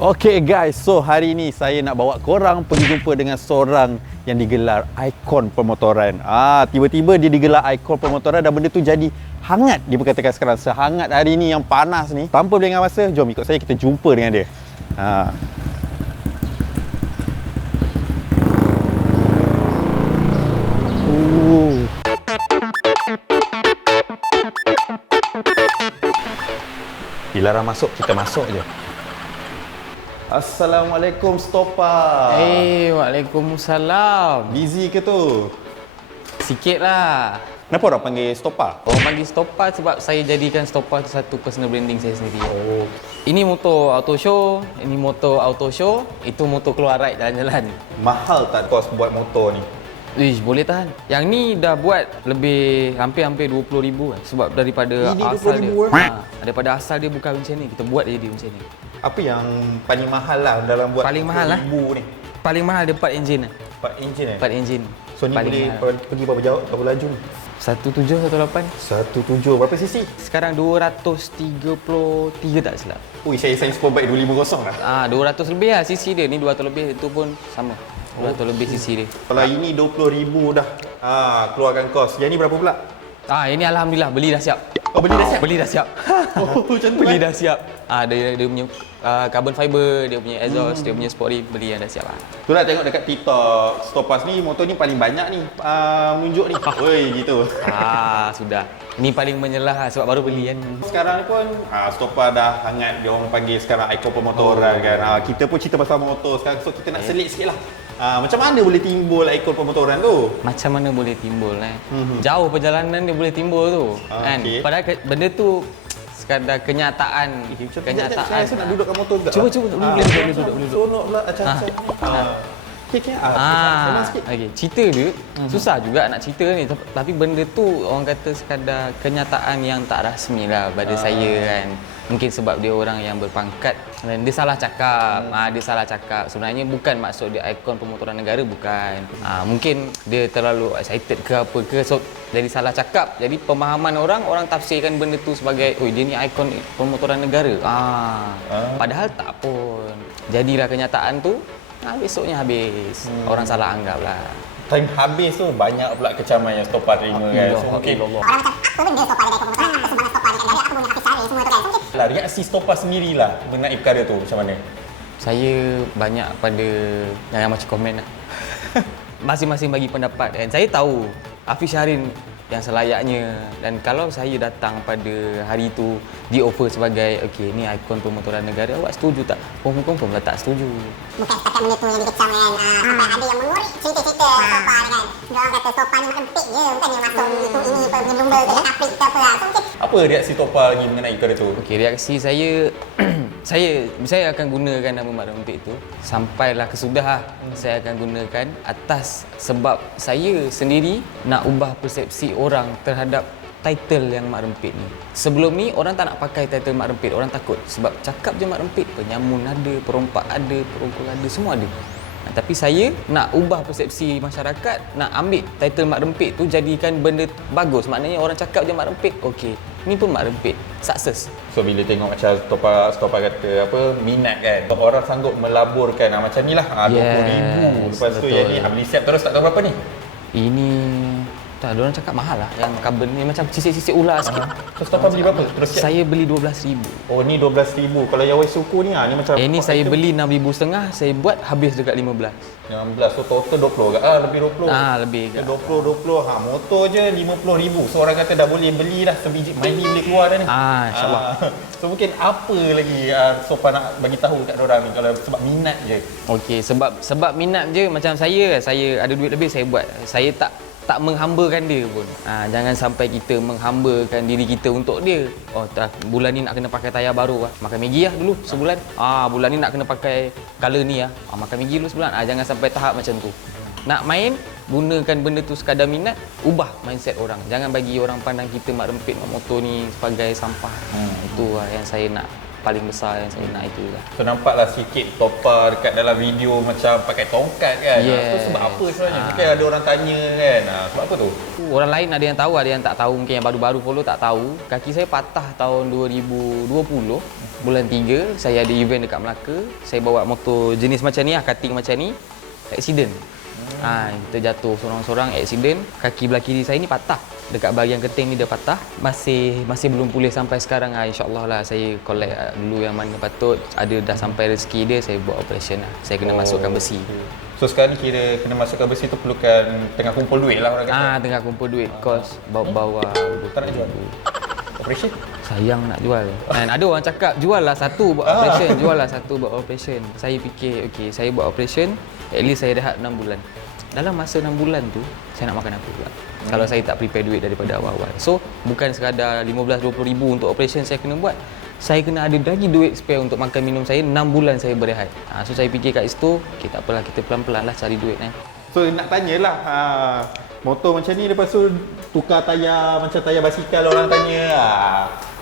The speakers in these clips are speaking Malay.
Okay guys, so hari ni saya nak bawa korang pergi jumpa dengan seorang yang digelar ikon pemotoran. Tiba-tiba dia digelar ikon pemotoran dan benda tu jadi hangat, diperkatakan sekarang. Sehangat hari ni yang panas ni. Tanpa berlengah masa, jom ikut saya kita jumpa dengan dia. Dilarang masuk, kita masuk je. Assalamualaikum Stopa. Waalaikumsalam. Busy ke tu? Sikit lah. Kenapa orang panggil Stopa? Orang panggil Stopa sebab saya jadikan Stopa tu satu personal branding saya sendiri. Oh. Ini motor auto show, ini motor auto show, itu motor keluar ride jalan-jalan. Mahal tak kos buat motor ni? Boleh tahan. Yang ni dah buat lebih hampir 20,000 sebab daripada Ini asal 20,000 dia. Daripada asal dia bukan macam ni, kita buat dia jadi macam ni. Apa yang paling mahal lah dalam buat Paling mahal lah. 20,000 ni? Paling mahal dia 4 enjin lah. 4 enjin 4 enjin. So ni paling boleh pergi berapa jauh, berapa laju ni? 17, 18. 17, berapa cc? Sekarang 233 tak silap. Ui, saya Superbike 250 lah. 200 lebih lah cc dia. Ni 200 lebih, itu pun sama. 200 lebih cc dia. Kalau ini 20,000 dah. Keluarkan kos. Yang ni berapa pula? Ini alhamdulillah beli dah siap. Oh, beli dah siap? Beli dah siap. Macam tu Beli dah siap. Dia punya carbon fiber, dia punya exhaust, dia punya sport rim, beli yang dah siap lah. Tu nak tengok dekat TikTok, Stopas ni motor ni paling banyak ni menunjuk ni. Oi, gitu. Sudah. Ni paling menyelah lah sebab baru beli kan. Sekarang ni pun Stopa dah hangat, dia orang panggil sekarang ikon pemotoran kan. Kita pun cerita pasal motor sekarang, so kita nak selit sikit lah. Macam mana boleh timbul ikon pemotoran tu? Macam mana boleh timbul Jauh perjalanan dia boleh timbul tu kan. Okay. Padahal benda tu sekadar kenyataan. Saya nak duduk kat motor juga. Cuba boleh duduk. Sonok pula macam-macam. Okay. Okay. Cerita dia susah juga nak cerita ni, tapi benda tu orang kata sekadar kenyataan yang tak rasmi lah pada saya kan. Mungkin sebab dia orang yang berpangkat dan dia salah cakap. Dia salah cakap. Sebenarnya bukan maksud dia ikon pemotoran negara, bukan. Mungkin dia terlalu excited ke apa ke, so jadi salah cakap. Jadi pemahaman orang tafsirkan benda tu sebagai dia ni ikon pemotoran negara. Padahal tak pun. Jadilah kenyataan tu, besoknya habis. Orang salah anggap lah. Time habis tu banyak pula kecaman yang Stopa terima kan. So mungkin orang macam apa benda Stopa jadi ikon pemotoran, apa sumbangan Stopa dekat negara, apa benda Hafiz cari semua tu kan. So, mungkin reaksi Stopa sendirilah mengenai perkara tu macam mana? Saya banyak pada yang macam komen lah. Masing-masing bagi pendapat kan. Saya tahu Hafiz Syahrin yang selayaknya, dan kalau saya datang pada hari itu di offer sebagai ni ikon pemotoran negara, awak setuju tak? Confirm lah tak setuju. bukan setakat benda tu yang dikecam kan. Sampai ada yang mengorek cerita-cerita Stopa ni kan. Dia orang kata Stopa ni empik je, bukannya masuk itu ini pergi lumba ke Afrika ke apa lah. So mungkin Apa reaksi Stopa lagi mengenai perkara tu? Reaksi saya saya akan gunakan nama Mak Rempit tu sampailah kesudah. Saya akan gunakan atas sebab saya sendiri nak ubah persepsi orang terhadap title yang Mak Rempit ni. Sebelum ni orang tak nak pakai title Mak Rempit, orang takut sebab cakap je Mak Rempit, penyamun ada, perompak ada, perongkol ada, semua ada. Tapi saya nak ubah persepsi masyarakat, nak ambil title Mak Rempit tu jadikan benda bagus. Maknanya orang cakap je Mak Rempit, ni pun Mak Rempit, sukses. So bila tengok macam Stopa kata minat kan, orang sanggup melaburkan macam ni lah, 20,000. Lepas tu yang ni beli siap terus tak tahu berapa ni? Ini tak, diorang cakap mahal lah. Yang carbon ni macam sisik-sisik ular sikit. So Stopa beli berapa? Terus siap? Saya beli 12,000. Oh ni 12,000. Kalau yang Waisuku ni ni macam Ni saya beli 6,500, saya buat habis dekat 15. 16, so total 20 ke? Lebih 20. Lebih ke. 20. Motor je 50,000. So orang kata dah boleh beli dah, sebiji Maidi boleh keluar dah ni. InsyaAllah. So mungkin apa lagi Stopa nak bagi tahu kat orang ni, kalau sebab minat je? Sebab minat je. Macam saya ada duit lebih, saya buat. Saya tak menghambakan dia pun. Jangan sampai kita menghambakan diri kita untuk dia. Bulan ni nak kena pakai tayar baru makan Maggi dulu sebulan. Bulan ni nak kena pakai color ni makan Maggi dulu sebulan. Jangan sampai tahap macam tu. Nak main, gunakan benda tu sekadar minat, ubah mindset orang. Jangan bagi orang pandang kita Mak Rempit motor ni sebagai sampah. Itu yang saya nak paling besar yang saya nak itu lah. So nampaklah sikit Topa dekat dalam video macam pakai tongkat kan. Yes. So sebab apa sebenarnya? Mungkin ada orang tanya kan. Sebab apa tu? Orang lain ada yang tahu, ada yang tak tahu. Mungkin yang baru-baru follow tak tahu. Kaki saya patah tahun 2020 bulan 3. Saya ada event dekat Melaka. Saya bawa motor jenis macam ni, cutting macam ni. Accident. Kita jatuh sorang-sorang, accident. Kaki belah kiri saya ni patah. Dekat bahagian keting ni dia patah. Masih belum pulih sampai sekarang. InsyaAllah lah saya collect dulu yang mana patut. Ada dah sampai rezeki dia, saya buat operation lah. Saya kena masukkan besi. So sekarang ni kira kena masukkan besi tu perlukan tengah kumpul duit lah orang kata. Tengah kumpul duit. Kos bawa Tak nak jual operation? sayang nak jual. Dan ada orang cakap jual lah satu buat operation, jual lah satu buat operation. Saya fikir okey, saya buat operation, at least saya rehat 6 bulan. Dalam masa 6 bulan tu, saya nak makan apa pula? Kalau saya tak prepare duit daripada awal-awal. So, bukan sekadar 15-20 ribu untuk operation saya kena buat. Saya kena ada lagi duit spare untuk makan minum saya 6 bulan saya berehat. So, saya fikir kat situ, okay, tak apalah, kita pelan-pelan lah cari duit kan. So nak tanyalah, motor macam ni lepas tu tukar tayar macam tayar basikal, orang tanya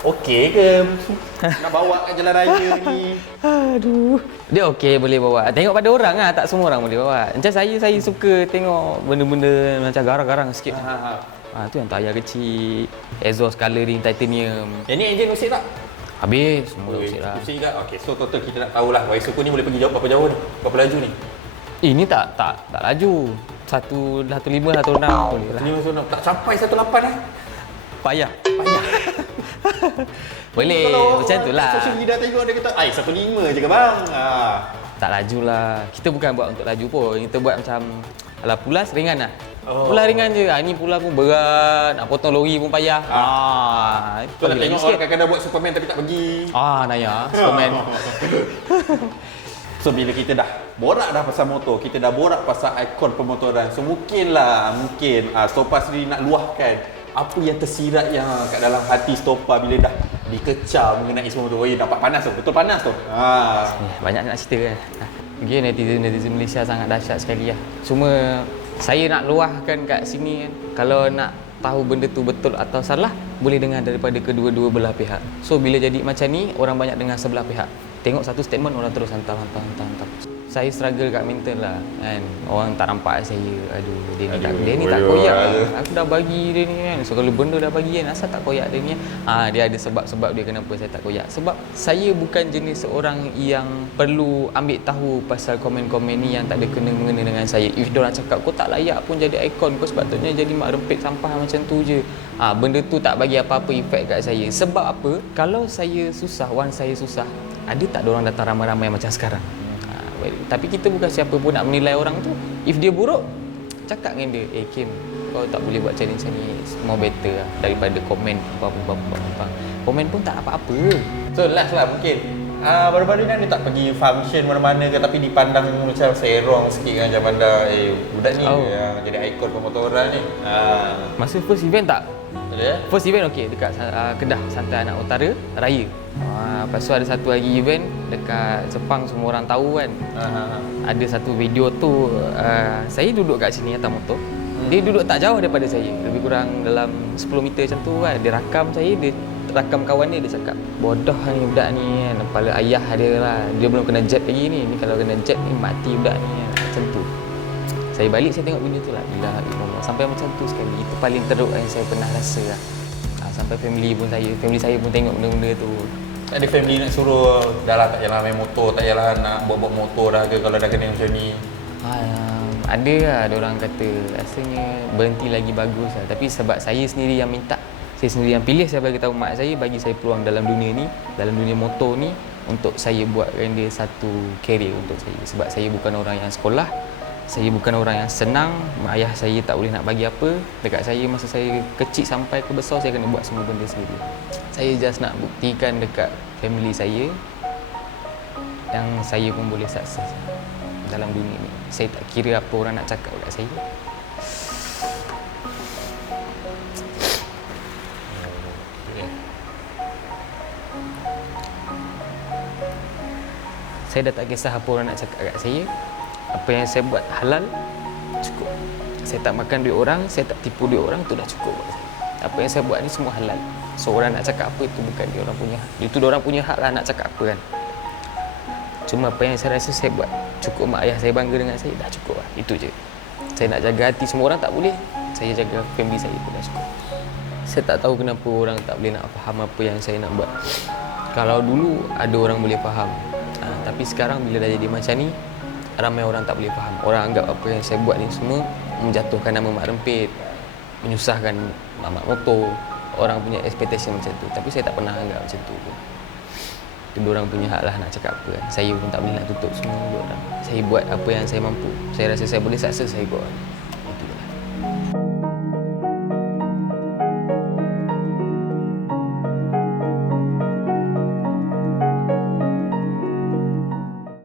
okey ke nak bawa kat jalan raya ni? Aduh. Dia okey boleh bawa. Tengok pada orang lah, tak semua orang boleh bawa. Macam saya suka tengok benda-benda macam garang-garang sikit. Tu yang tayar kecil, exhaust colouring titanium. Yang ni enjin usik tak? Habis, semua dah usik lah. Usik juga? Okey, so total kita nak tahulah Waiso ni boleh pergi berapa jauh ni? Berapa laju ni? Ini tak laju. 115, 16 boleh lah. 1.5 tak sampai 1.8 Payah. Boleh, macam tu lah. Social media tengok dia kata, 1.5 je ke bang? Tak laju lah. Kita bukan buat untuk laju pun. Kita buat macam, alah pulas ringan lah. Pulas ringan je. Ini pulas pun berat. Nak potong lori pun payah. Tu nak tengok orang kadang-kadang buat Superman tapi tak pergi. Naya, Superman. So bila kita dah borak dah pasal motor, kita dah borak pasal ikon pemotoran. So mungkin Stopa sendiri nak luahkan apa yang tersirat yang kat dalam hati Stopa bila dah dikecam mengenai semua tu. Nampak panas tu, betul panas tu. Banyak nak cerita kan. Okay, netizen Malaysia sangat dahsyat sekali lah. Cuma saya nak luahkan kat sini kan. Kalau nak tahu benda tu betul atau salah, boleh dengar daripada kedua-dua belah pihak. So bila jadi macam ni, orang banyak dengar sebelah pihak. Tengok satu statement, orang terus hantar. Saya struggle kat mental lah kan. Orang tak nampak saya. Dia ni tak koyak lah. Aku dah bagi dia ni kan. So kalau benda dah bagi kan, asal tak koyak dia ni. Dia ada sebab-sebab dia kenapa saya tak koyak. Sebab saya bukan jenis seorang yang perlu ambil tahu pasal komen-komen ni yang tak ada kena-mengena dengan saya. If diorang cakap kau tak layak pun jadi ikon, kau sepatutnya jadi mak rempit sampah macam tu je. Benda tu tak bagi apa-apa efek kat saya. Sebab apa? Kalau saya susah, once saya susah, ada tak diorang datang ramai-ramai macam sekarang? Tapi kita bukan siapa pun nak menilai orang tu. If dia buruk, cakap dengan dia, Kim, kau tak boleh buat challenge ni, more better lah daripada komen apa. Komen pun tak apa-apa. So last lah mungkin baru-baru ni tak pergi function mana-mana ke, tapi dipandang macam serong sikit kan, macam pandang budak ni yang jadi ikon pemotoran ni. Masa first event tak? Ada? First event okey dekat Kedah, Santai Anak Utara Raya. Lepas tu ada satu lagi event dekat Sepang, semua orang tahu kan. Ada satu video tu, saya duduk kat sini atas motor. Dia duduk tak jauh daripada saya, lebih kurang dalam 10 meter macam tu kan. Dia rakam saya, dia rakam kawan dia cakap, bodoh ni budak ni kan, kepala ayah dia lah. Dia belum kena jet lagi ni kalau kena jet ni mati budak ni kan. Macam tu. Saya balik, saya tengok video tu lah, Alhamdulillah. Sampai macam tu sekali. Itu paling teruk yang saya pernah rasa lah. Sampai family saya pun tengok benda-benda tu. Ada family nak suruh, dah lah tak payah main motor, tak payah nak buat motor dah ke kalau dah kena macam ni? Ada lah, ada orang kata rasanya berhenti lagi bagus lah. Tapi sebab saya sendiri yang minta, saya sendiri yang pilih, saya bagi tahu mak saya, bagi saya peluang dalam dunia ni, dalam dunia motor ni, untuk saya buatkan dia satu career untuk saya. Sebab saya bukan orang yang sekolah, saya bukan orang yang senang. Ayah saya tak boleh nak bagi apa dekat saya masa saya kecil sampai ke besar, saya kena buat semua benda sendiri. Saya just nak buktikan dekat family saya yang saya pun boleh sukses dalam dunia ni. Saya tak kira apa orang nak cakap dekat saya. Saya dah tak kisah apa orang nak cakap kat saya. Apa yang saya buat halal, cukup. Saya tak makan duit orang, saya tak tipu duit orang, tu dah cukup buat saya. Apa yang saya buat ni semua halal. So orang nak cakap apa itu bukan dia orang punya hak. Itu dia orang punya hak lah nak cakap apa kan. Cuma apa yang saya rasa saya buat cukup, mak ayah saya bangga dengan saya, dah cukup lah. Itu je. Saya nak jaga hati semua orang tak boleh. Saya jaga family saya pun dah cukup. Saya tak tahu kenapa orang tak boleh nak faham apa yang saya nak buat. Kalau dulu ada orang boleh faham. Tapi sekarang bila dah jadi macam ni, ramai orang tak boleh faham. Orang anggap apa yang saya buat ni semua menjatuhkan nama Mak Rempit, menyusahkan Mak Motor. Orang punya expectation macam tu. Tapi saya tak pernah anggap macam tu. Itu diorang punya hak lah nak cakap apa kan. Saya pun tak boleh nak tutup semua diorang. Saya buat apa yang saya mampu. Saya rasa saya boleh sukses, saya buat.